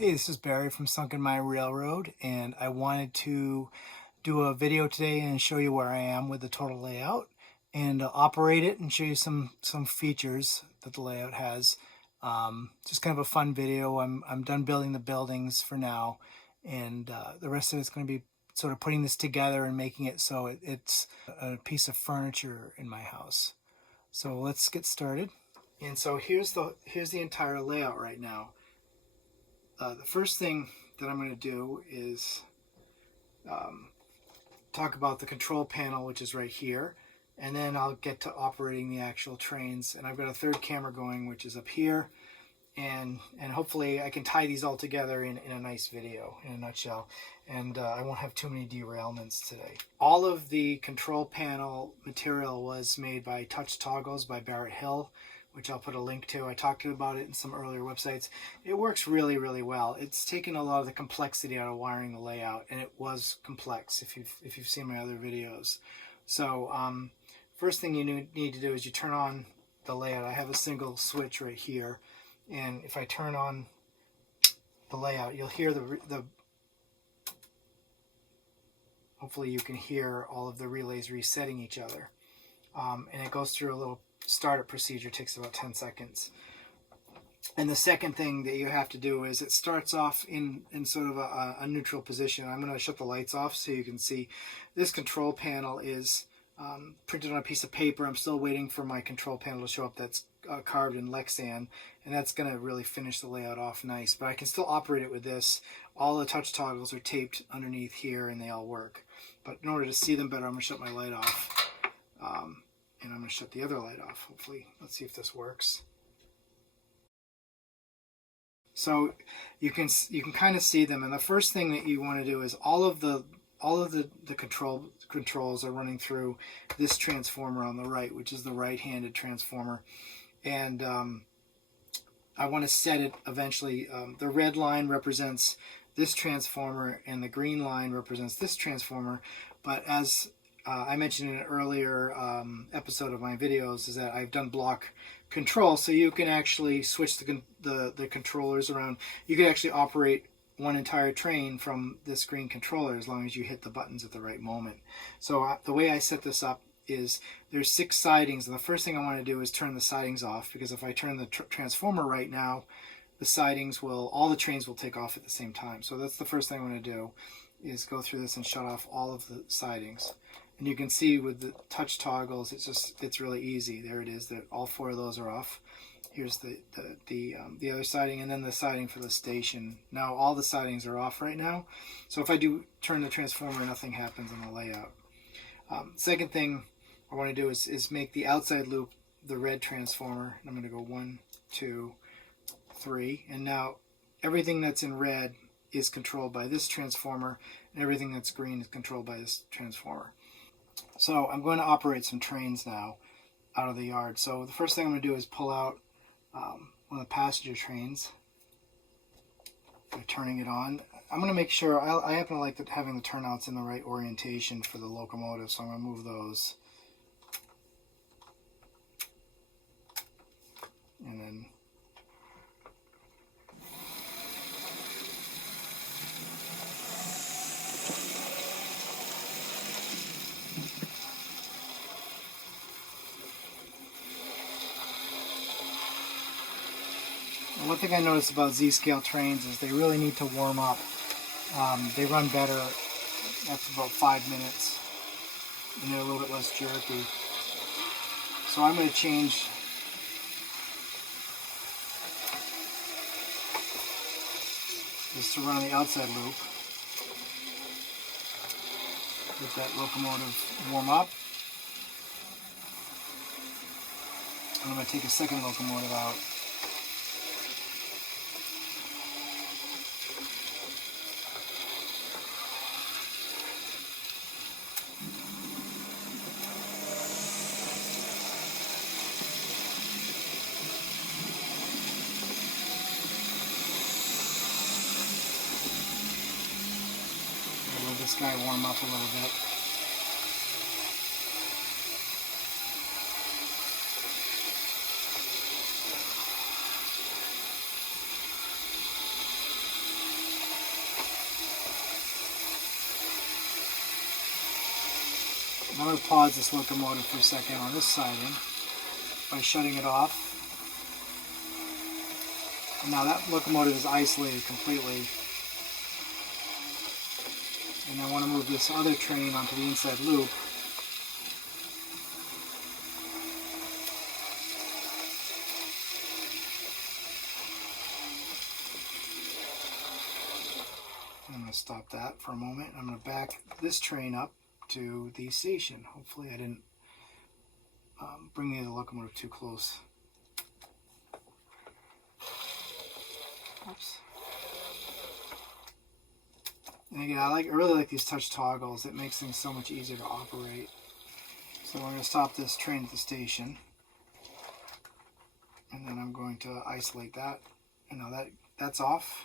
Hey, this is Barry from Sunken Mine Railroad, and I wanted to do a video today and show you where I am with the total layout and operate it and show you some features that the layout has. Just kind of a fun video. I'm done building the buildings for now, and the rest of it's going to be sort of putting this together and making it so it's a piece of furniture in my house. So let's get started. And so here's the entire layout right now. The first thing that I'm going to do is talk about the control panel, which is right here, and then I'll get to operating the actual trains. And I've got a third camera going, which is up here, and hopefully I can tie these all together in a nice video, in a nutshell, and I won't have too many derailments today. All of the control panel material was made by Touch Toggles by Berrett Hill, which I'll put a link to. I talked to you about it in some earlier websites. It works really, really well. It's taken a lot of the complexity out of wiring the layout, and it was complex if you've seen my other videos. So first thing you need to do is you turn on the layout. I have a single switch right here, and if I turn on the layout, you'll hear the hopefully you can hear all of the relays resetting each other, and it goes through a little startup procedure. Takes about 10 seconds. And the second thing that you have to do is it starts off in sort of a neutral position. I'm going to shut the lights off so you can see. This control panel is printed on a piece of paper. I'm still waiting for my control panel to show up. That's carved in Lexan, and that's going to really finish the layout off nice. But I can still operate it with this. All the touch toggles are taped underneath here, and they all work. But in order to see them better, I'm going to shut my light off. And I'm going to shut the other light off, hopefully. Let's see if this works. So you can kind of see them, and the first thing that you want to do is all of the controls are running through this transformer on the right, which is the right-handed transformer. And I want to set it eventually. The red line represents this transformer, and the green line represents this transformer. But as I mentioned in an earlier episode of my videos, is that I've done block control, so you can actually switch the controllers around. You can actually operate one entire train from this green controller as long as you hit the buttons at the right moment. So the way I set this up is there's 6 sidings, and the first thing I want to do is turn the sidings off, because if I turn the transformer right now, the sidings all the trains will take off at the same time. So that's the first thing I want to do, is go through this and shut off all of the sidings. And you can see with the touch toggles, it's really easy. There it is. That all 4 of those are off. Here's the other siding, and then the siding for the station. Now all the sidings are off right now. So if I do turn the transformer, nothing happens in the layout. Second thing I want to do is make the outside loop the red transformer. I'm going to go 1, 2, 3, and now everything that's in red is controlled by this transformer, and everything that's green is controlled by this transformer. So I'm going to operate some trains now out of the yard. So the first thing I'm going to do is pull out one of the passenger trains by turning it on. I'm going to make sure, I happen to like having the turnouts in the right orientation for the locomotive, so I'm going to move those. And then one thing I noticed about Z-scale trains is they really need to warm up. They run better after about 5 minutes, and they're a little bit less jerky. So I'm going to change this to run on the outside loop. Let that locomotive warm up. I'm going to take a second locomotive out. Let this guy warm up a little bit. I'm going to pause this locomotive for a second on this siding by shutting it off. And now that locomotive is isolated completely. And I want to move this other train onto the inside loop. I'm going to stop that for a moment. I'm going to back this train up to the station. Hopefully I didn't bring the other locomotive too close. Oops. And again, I really like these touch toggles. It makes things so much easier to operate. So we're going to stop this train at the station. And then I'm going to isolate that. And now that's off.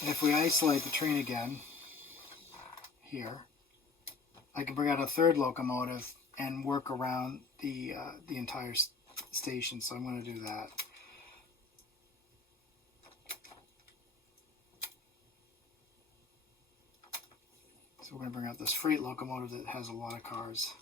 And if we isolate the train again, here, I can bring out a third locomotive and work around the entire station. So I'm going to do that. So we're going to bring out this freight locomotive that has a lot of cars.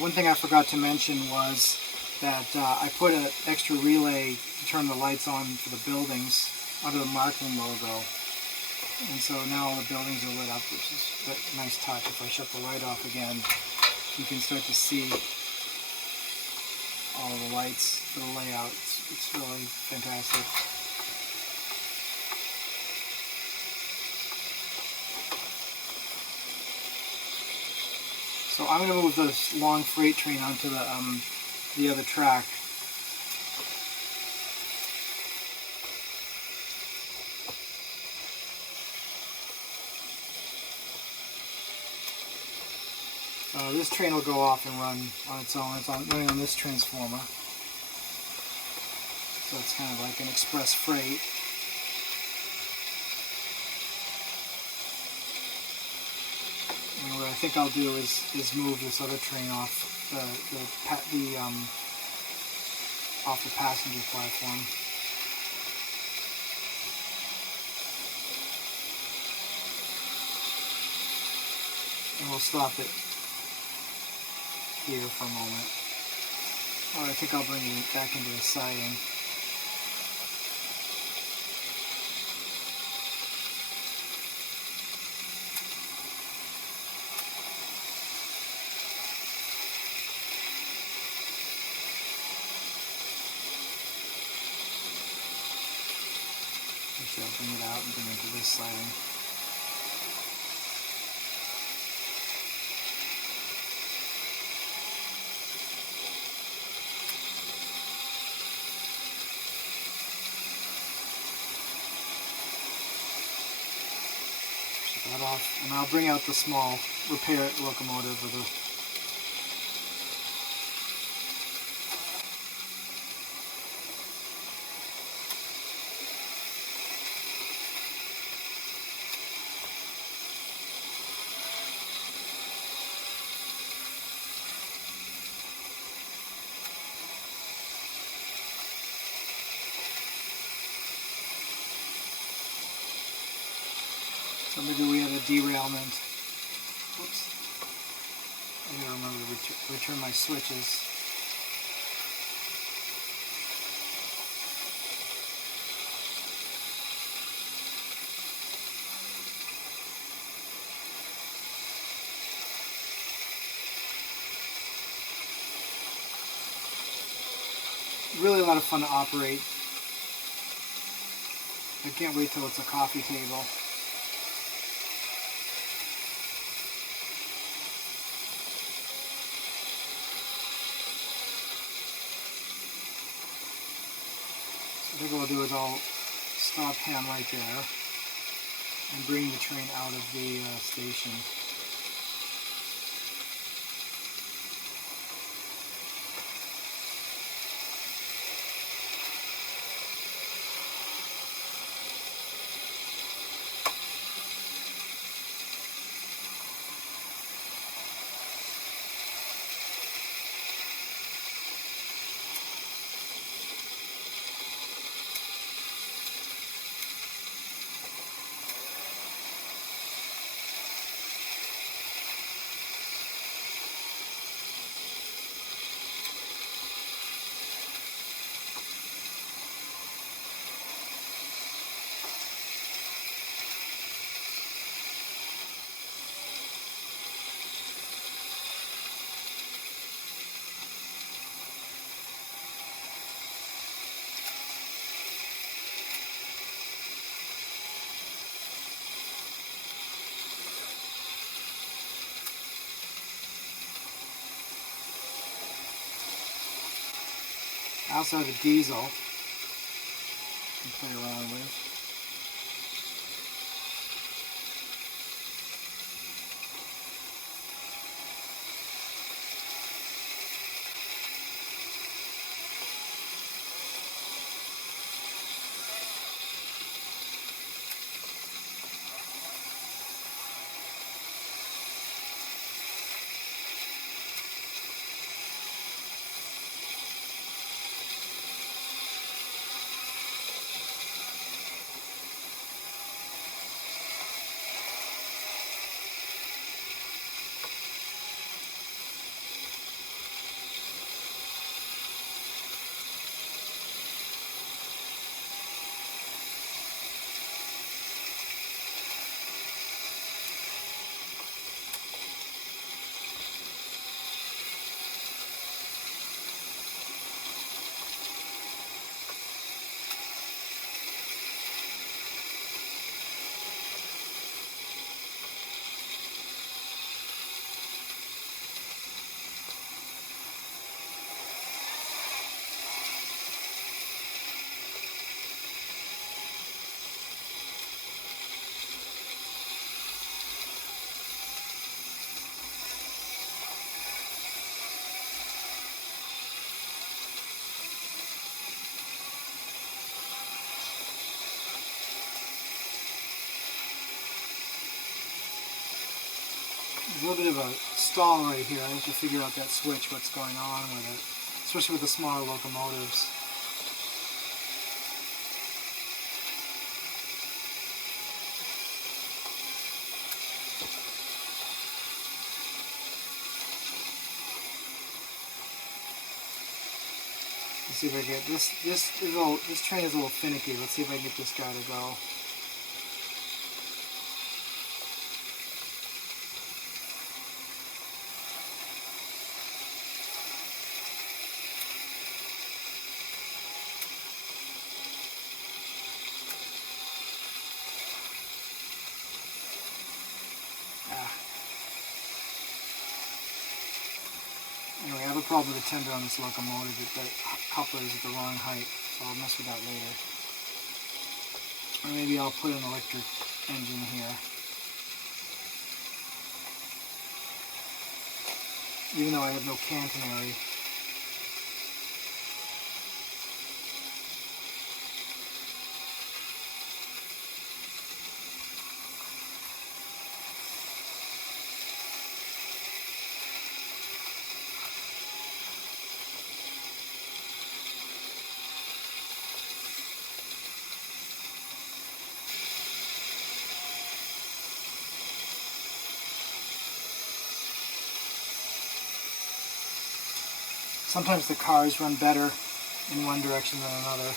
One thing I forgot to mention was that I put an extra relay to turn the lights on for the buildings under the Märklin logo. And so now all the buildings are lit up, which is a nice touch. If I shut the light off again, you can start to see all the lights for the layout. It's really fantastic. So I'm going to move this long freight train onto the other track. This train will go off and run on its own. It's running on this transformer. So it's kind of like an express freight. And what I think I'll do is move this other train off off the passenger platform. And we'll stop it here for a moment. Or I think I'll bring it back into the siding. Actually, I'll bring it out and bring it into this siding. That off, and I'll bring out the small repair locomotive with a So maybe we have a derailment. Oops. I gotta remember to return my switches. Really a lot of fun to operate. I can't wait till it's a coffee table. I think what I'll do is I'll stop him right there and bring the train out of the station. I also have a diesel to play around with. There's a little bit of a stall right here. I have to figure out that switch, what's going on with it, especially with the smaller locomotives. Let's see if I get this train is a little finicky. Let's see if I can get this guy to go. Anyway, I have a problem with the tender on this locomotive. The coupler is at the wrong height, so I'll mess with that later. Or maybe I'll put an electric engine here. Even though I have no catenary. Sometimes the cars run better in one direction than another.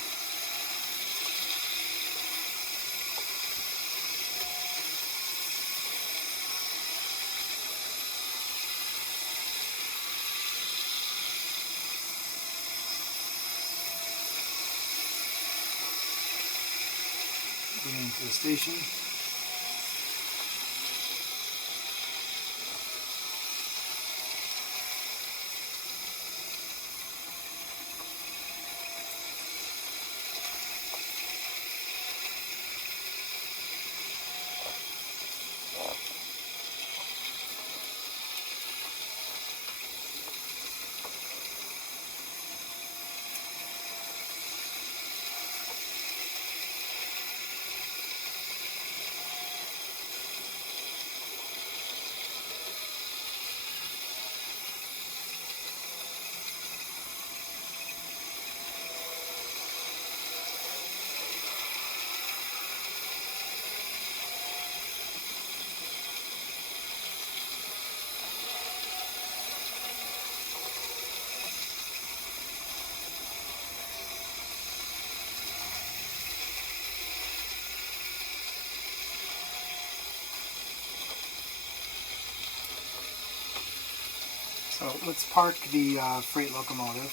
Waiting for the station. So let's park the freight locomotive.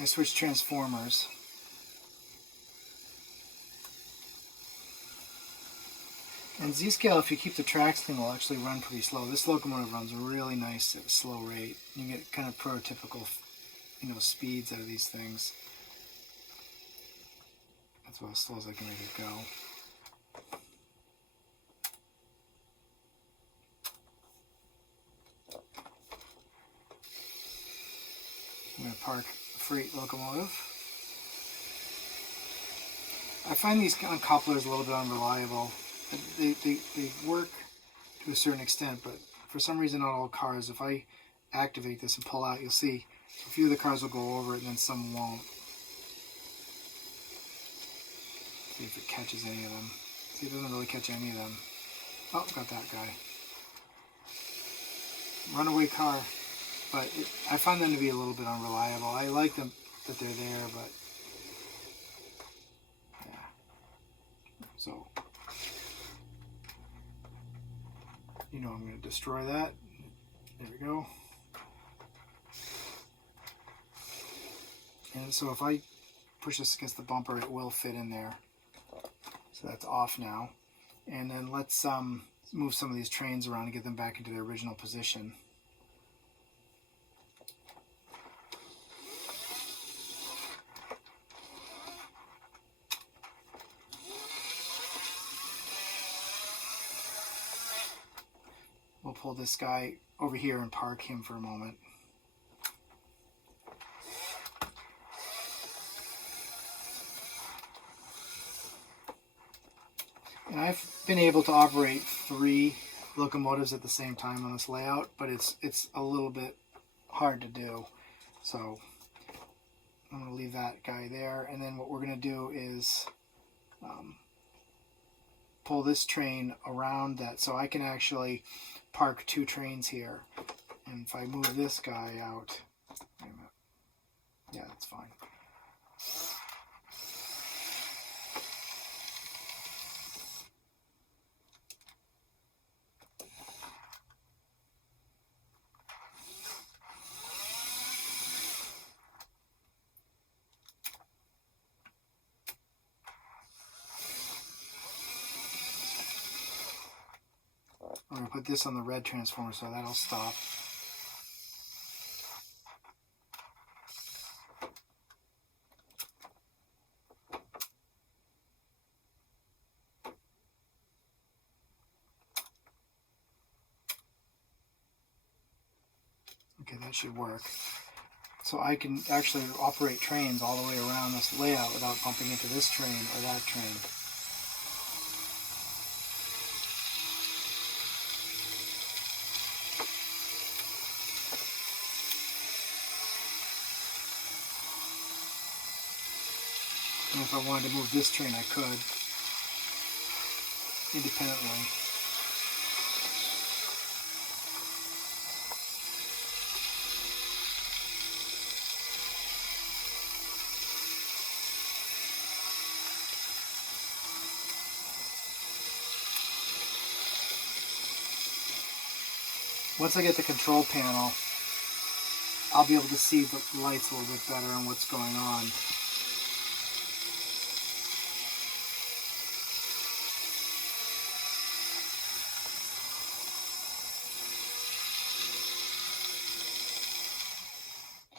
I switch transformers. And Z-scale, if you keep the tracks thing, will actually run pretty slow. This locomotive runs really nice at a slow rate. You get kind of prototypical, speeds out of these things. That's about as slow as I can make it go. I'm going to park the freight locomotive. I find these couplers a little bit unreliable. They work to a certain extent, but for some reason not all cars, if I activate this and pull out, you'll see a few of the cars will go over it and then some won't. See if it catches any of them. See, it doesn't really catch any of them. Oh, got that guy. Runaway car. But I find them to be a little bit unreliable. I like them that they're there, but yeah. So, I'm going to destroy that. There we go. And so if I push this against the bumper, it will fit in there. So that's off now. And then let's move some of these trains around and get them back into their original position. We'll pull this guy over here and park him for a moment. And I've been able to operate 3 locomotives at the same time on this layout, but it's a little bit hard to do. So I'm going to leave that guy there, and then what we're going to do is pull this train around that, so I can actually park 2 trains here. And if I move this guy out, wait a minute. Yeah, that's fine. I'm going to put this on the red transformer, so that'll stop. Okay, that should work. So I can actually operate trains all the way around this layout without bumping into this train or that train. And if I wanted to move this train, I could, independently. Once I get the control panel, I'll be able to see the lights a little bit better and what's going on.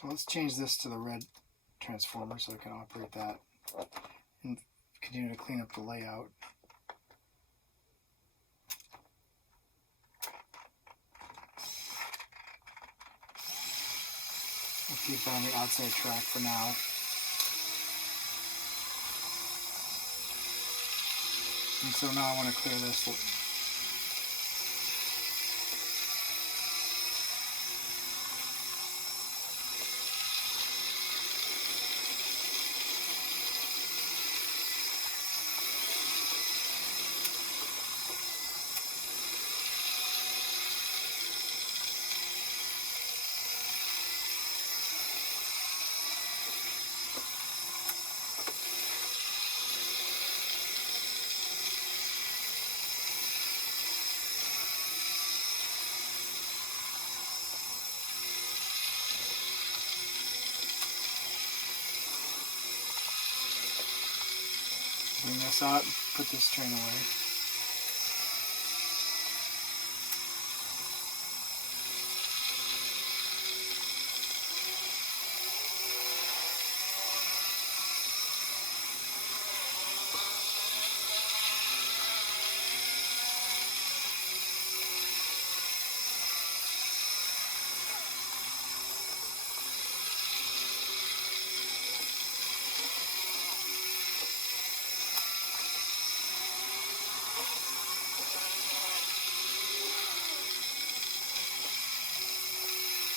So let's change this to the red transformer so I can operate that and continue to clean up the layout. I'll keep it on the outside track for now. And so now I want to clear this. Bring this out, put this train away.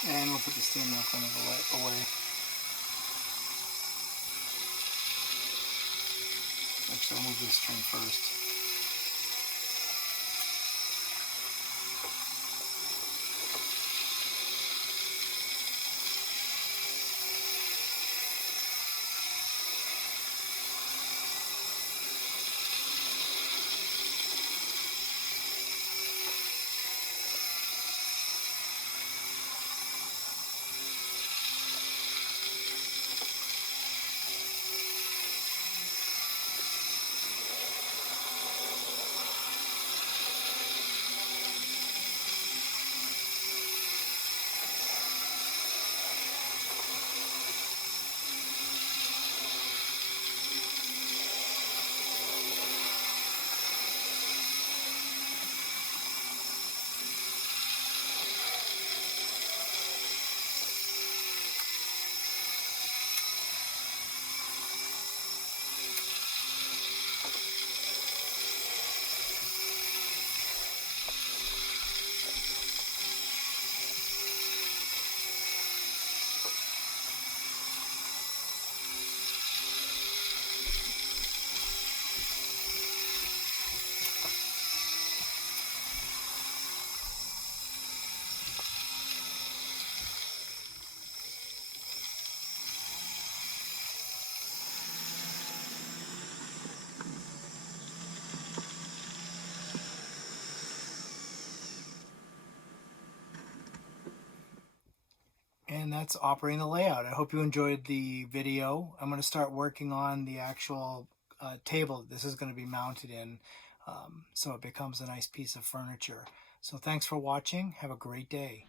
And we'll put the steam milk one away. Actually, I'll move this train first. And that's operating the layout. I hope you enjoyed the video. I'm going to start working on the actual table this is going to be mounted in, so it becomes a nice piece of furniture. So thanks for watching. Have a great day.